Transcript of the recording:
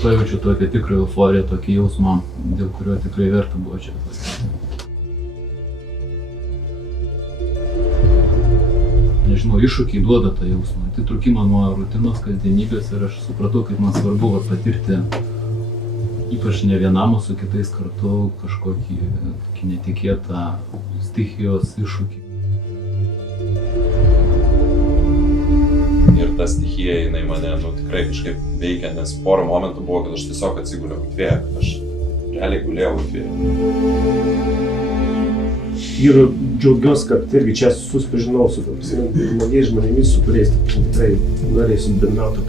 Pajaučiu tokią tikrą euforiją, tokį jausmą, dėl kurio tikrai verta buvo čia atvažiuoti. Nežinau, iššūkiai duoda tą jausmą, atitrūkimą nuo rutinos, kasdienybės ir aš supratau, kaip man svarbu patirti, ypač ne vienam, o su kitais kartu kažkokį netikėtą stichijos iššūkį. Ir ta stichija, jinai mane tikrai kažkaip veikia, nes porą momentų buvo, kad aš tiesiog atsiguliau gatvėje, kad aš realiai gulėjau gatvėje. Ir džiaugiuosi, kad irgi čia susipažinau su žmonėmis, su kuriais tikrai norėsiu bendrauti.